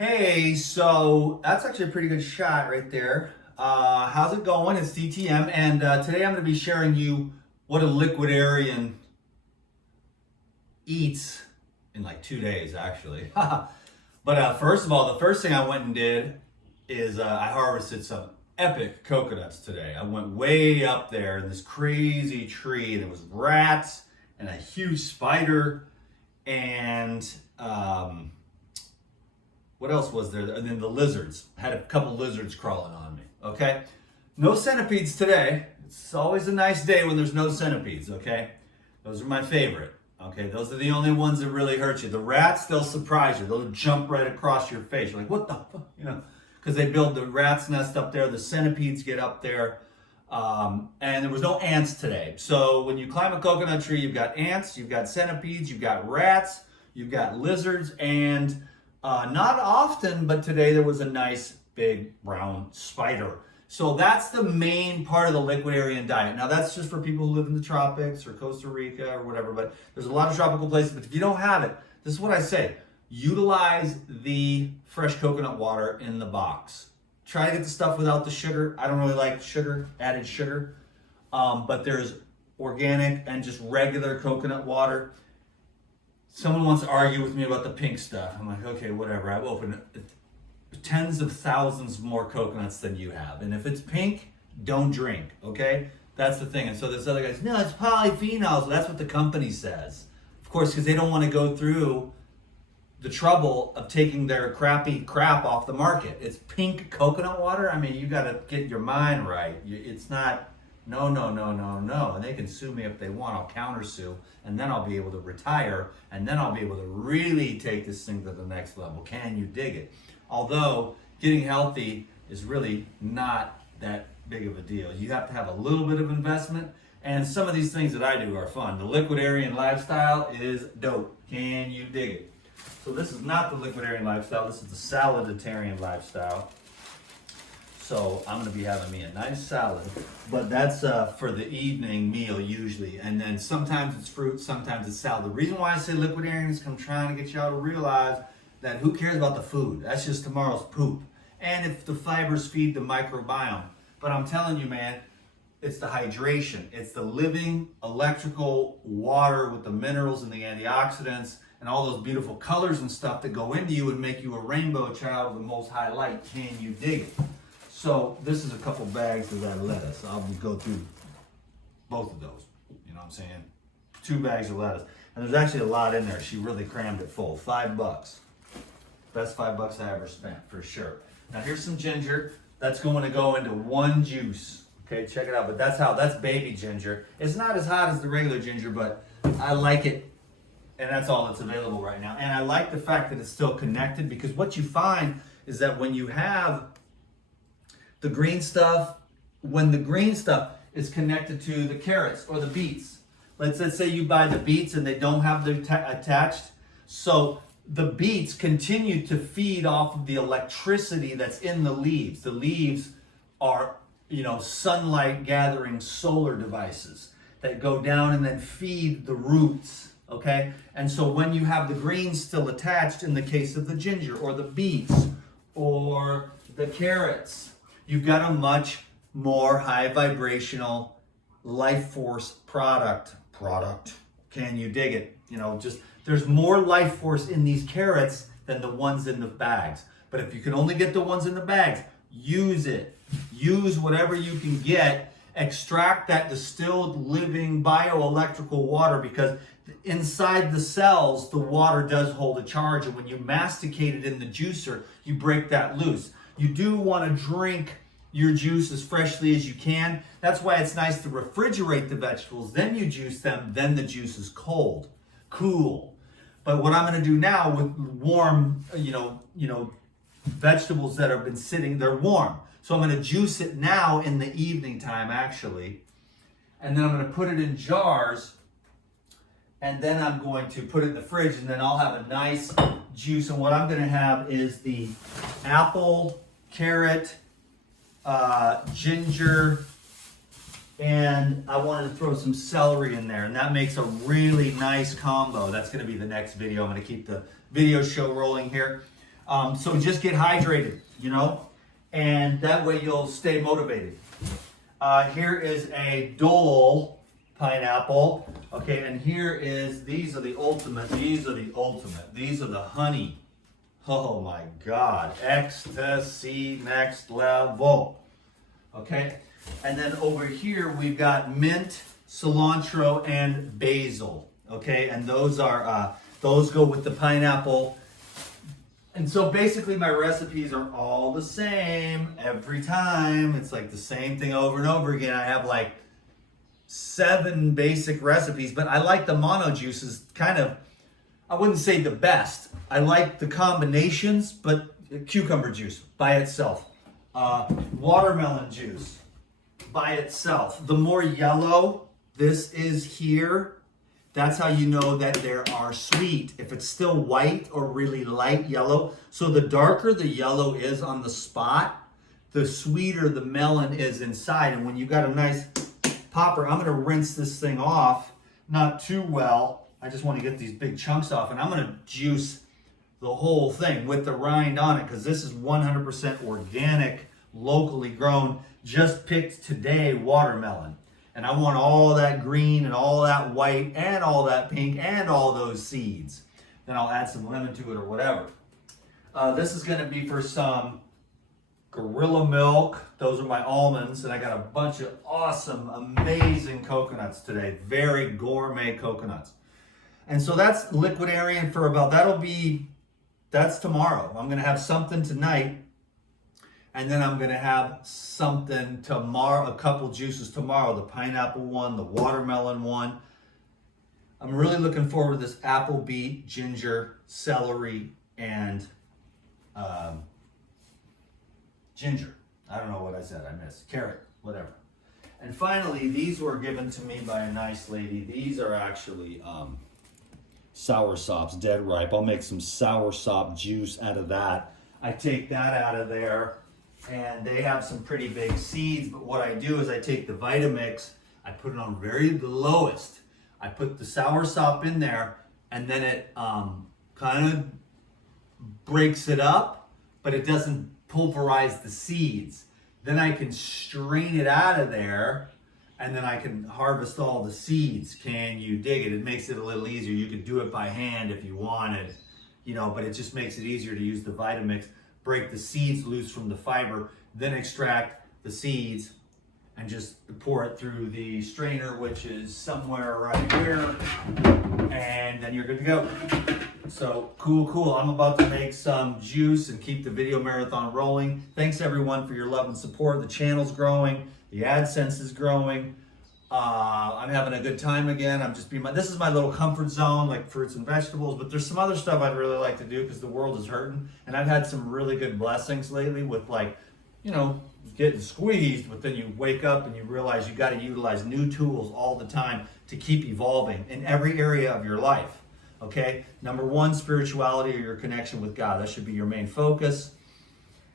Hey, so that's actually a pretty good shot right there. How's it going? It's DTM, and today I'm going to be sharing you what a liquidarian eats in like 2 days, actually. But first of all, the first thing I went and did is I harvested some epic coconuts today. I went way up there in this crazy tree, and there was rats and a huge spider and what else was there? And then the lizards. I had a couple lizards crawling on me, okay? No centipedes today. It's always a nice day when there's no centipedes, okay? Those are my favorite, okay? Those are the only ones that really hurt you. The rats, they'll surprise you. They'll jump right across your face. You're like, what the fuck? You know, because they build the rat's nest up there. The centipedes get up there. And there was no ants today. So when you climb a coconut tree, you've got ants, you've got centipedes, you've got rats, you've got lizards, and not often, but today there was a nice big brown spider. So that's the main part of the liquidarian diet. Now that's just for people who live in the tropics or Costa Rica or whatever, but there's a lot of tropical places. But if you don't have it, this is what I say. Utilize the fresh coconut water in the box. Try to get the stuff without the sugar. I don't really like sugar, added sugar. But there's organic and just regular coconut water. Someone wants to argue with me about the pink stuff. I'm like, okay, whatever. I've opened tens of thousands more coconuts than you have. And if it's pink, don't drink, okay? That's the thing. And so this other guy's, no, it's polyphenols. That's what the company says. Of course, because they don't want to go through the trouble of taking their crappy crap off the market. It's pink coconut water. I mean, you got to get your mind right. It's not, no. And they can sue me if they want. I'll countersue, and then I'll be able to retire, and then I'll be able to really take this thing to the next level. Can you dig it? Although getting healthy is really not that big of a deal. You have to have a little bit of investment, and some of these things that I do are fun. The liquidarian lifestyle is dope. Can you dig it? So this is not the liquidarian lifestyle. This is the salad-atarian lifestyle. So I'm going to be having me a nice salad, but that's for the evening meal usually. And then sometimes it's fruit, sometimes it's salad. The reason why I say liquidarian is I'm trying to get y'all to realize that who cares about the food? That's just tomorrow's poop. And if the fibers feed the microbiome. But I'm telling you, man, it's the hydration. It's the living electrical water with the minerals and the antioxidants and all those beautiful colors and stuff that go into you and make you a rainbow child of the most high light. Can you dig it? So this is a couple bags of that lettuce. I'll go through both of those. You know what I'm saying? 2 bags of lettuce. And there's actually a lot in there. She really crammed it full. $5. Best $5 I ever spent, for sure. Now here's some ginger. That's going to go into 1 juice. Okay, check it out. But that's baby ginger. It's not as hot as the regular ginger, but I like it. And that's all that's available right now. And I like the fact that it's still connected, because what you find is that when you have the green stuff, when the green stuff is connected to the carrots or the beets. Let's say you buy the beets and they don't have them attached. So the beets continue to feed off of the electricity that's in the leaves. The leaves are, sunlight gathering solar devices that go down and then feed the roots, okay? And so when you have the greens still attached, in the case of the ginger or the beets or the carrots, you've got a much more high vibrational life force product. Can you dig it? There's more life force in these carrots than the ones in the bags. But if you can only get the ones in the bags, use it. Use whatever you can get. Extract that distilled living bioelectrical water, because inside the cells, the water does hold a charge. And when you masticate it in the juicer, you break that loose. You do want to drink your juice as freshly as you can. That's why it's nice to refrigerate the vegetables. Then you juice them. Then the juice is cool. But what I'm going to do now with warm, vegetables that have been sitting, they're warm. So I'm going to juice it now in the evening time, actually. And then I'm going to put it in jars. And then I'm going to put it in the fridge. And then I'll have a nice juice. And what I'm going to have is the apple, carrot, ginger, and I wanted to throw some celery in there, and that makes a really nice combo. That's going to be the next video. I'm going to keep the video show rolling here. So just get hydrated, you know, and that way you'll stay motivated. Here is a Dole pineapple. Okay, and here is, these are the ultimate, these are the honey. Oh my God, ecstasy next level. Okay, and then over here we've got mint, cilantro, and basil. Okay, and those are, those go with the pineapple. And so basically my recipes are all the same every time. It's like the same thing over and over again. I have like 7 basic recipes, but I like the mono juices kind of, I wouldn't say the best. I like the combinations, but cucumber juice by itself. Watermelon juice by itself. The more yellow this is here, that's how you know that they are sweet. If it's still white or really light yellow. So the darker the yellow is on the spot, the sweeter the melon is inside. And when you got a nice popper, I'm gonna rinse this thing off, not too well. I just wanna get these big chunks off, and I'm gonna juice the whole thing with the rind on it, because this is 100% organic, locally grown, just picked today watermelon. And I want all that green and all that white and all that pink and all those seeds. Then I'll add some lemon to it or whatever. This is gonna be for some Gorilla milk. Those are my almonds, and I got a bunch of awesome, amazing coconuts today. Very gourmet coconuts. And so that's Liquidarian for about, that's tomorrow. I'm gonna have something tonight, and then I'm gonna have something tomorrow, a couple juices tomorrow, the pineapple one, the watermelon one. I'm really looking forward to this apple, beet, ginger, celery, and ginger. I don't know what I said, I missed. Carrot, whatever. And finally, these were given to me by a nice lady. These are actually sour sops, dead ripe. I'll make some sour sop juice out of that. I take that out of there, and they have some pretty big seeds, but what I do is I take the Vitamix, I put it on the lowest. I put the sour sop in there, and then it kind of breaks it up, but it doesn't pulverize the seeds. Then I can strain it out of there, and then I can harvest all the seeds. Can you dig it? It makes it a little easier. You could do it by hand if you wanted, you know, but it just makes it easier to use the Vitamix. Break the seeds loose from the fiber, then extract the seeds and just pour it through the strainer, which is somewhere right here, and then you're good to go. So cool. I'm about to make some juice and keep the video marathon rolling. Thanks everyone for your love and support. The channel's growing, the AdSense is growing. I'm having a good time again. This is my little comfort zone, like fruits and vegetables, but there's some other stuff I'd really like to do because the world is hurting. And I've had some really good blessings lately with, like, you know, getting squeezed, but then you wake up and you realize you got to utilize new tools all the time to keep evolving in every area of your life. Okay? Number 1, spirituality, or your connection with God. That should be your main focus.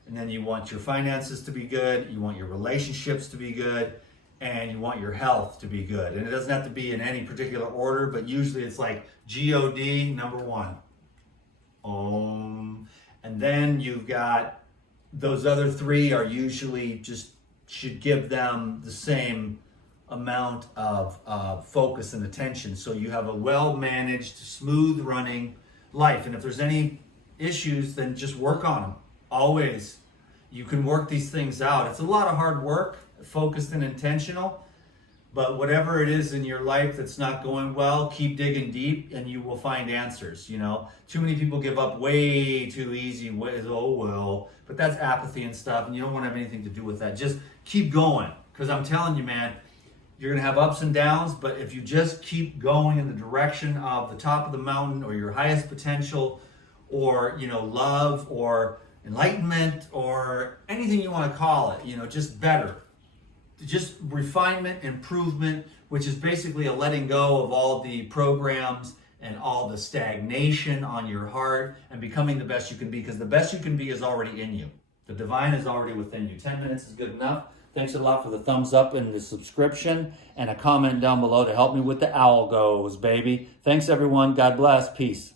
And then you want your finances to be good. You want your relationships to be good. And you want your health to be good. And it doesn't have to be in any particular order, but usually it's like G-O-D, number 1. And then you've got those other 3 are usually just, should give them the same amount of focus and attention. So you have a well-managed, smooth-running life. And if there's any issues, then just work on them. Always. You can work these things out. It's a lot of hard work, focused and intentional, but whatever it is in your life that's not going well, keep digging deep and you will find answers. You know, too many people give up way too easy, but that's apathy and stuff, and you don't want to have anything to do with that. Just keep going, because I'm telling you, man, you're gonna have ups and downs, but if you just keep going in the direction of the top of the mountain, or your highest potential, or, you know, love, or enlightenment, or anything you want to call it, you know, just better. Just refinement, improvement, which is basically a letting go of all the programs and all the stagnation on your heart, and becoming the best you can be, because the best you can be is already in you. The divine is already within you. 10 minutes is good enough. Thanks a lot for the thumbs up and the subscription, and a comment down below to help me with the algos, baby. Thanks everyone. God bless. Peace.